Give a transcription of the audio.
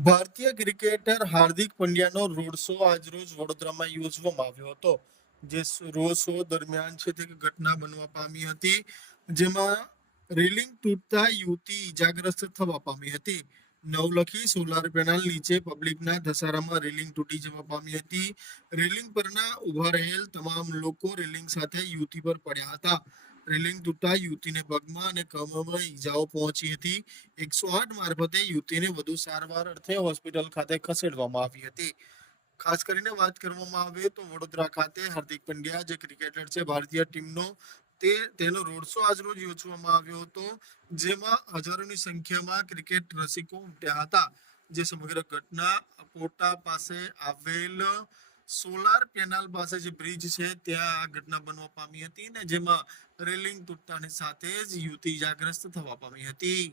ભારતીય ક્રિકેટર હાર્દિક પંડ્યાનો road show આજરોજ વડોદરામાં યોજવામાં આવ્યો હતો, જે રોડ શો દરમિયાન છે તે ઘટના બનવા પામી હતી, જેમાં રેલિંગ તૂટતા યુવતી ઈજાગ્રસ્ત થવા પામી હતી. નવલખી સોલાર પેનલ નીચે પબ્લિકના ધસારામાં રેલિંગ તૂટી જવા પામી હતી. રેલિંગ પરના ઊભા રહેલ તમામ લોકો રેલિંગ સાથે યુવતી પર પડ્યા હતા. રેલિંગ તૂટતા યુવતીને પગમાં અને કમરમાં ઈજાઓ પહોંચી હતી. એકસો આઠ મારફતે યુવતીને વધુ સારવાર અર્થે હોસ્પિટલ ખાતે ખસેડવામાં આવી હતી. ખાસ કરીને વાત કરવામાં આવે તો વડોદરા ખાતે હાર્દિક પંડ્યા, જે ક્રિકેટર છે, ભારતીય ટીમનો, તે, તેનો રોડ શો આજરોજ યોજવામાં આવ્યો હતો, જેમાં હજારોની સંખ્યામાં ક્રિકેટ રસિકો ઉમટ્યા હતા. જે સમગ્ર ઘટના પોટા પાસે આવેલ સોલાર પેનલ પાસે જે બ્રિજ છે, ત્યાં આ ઘટના બનવા પામી હતી ને જેમાં રેલિંગ તૂટતાની સાથે જ યુવતી ઇજાગ્રસ્ત થવા પામી હતી.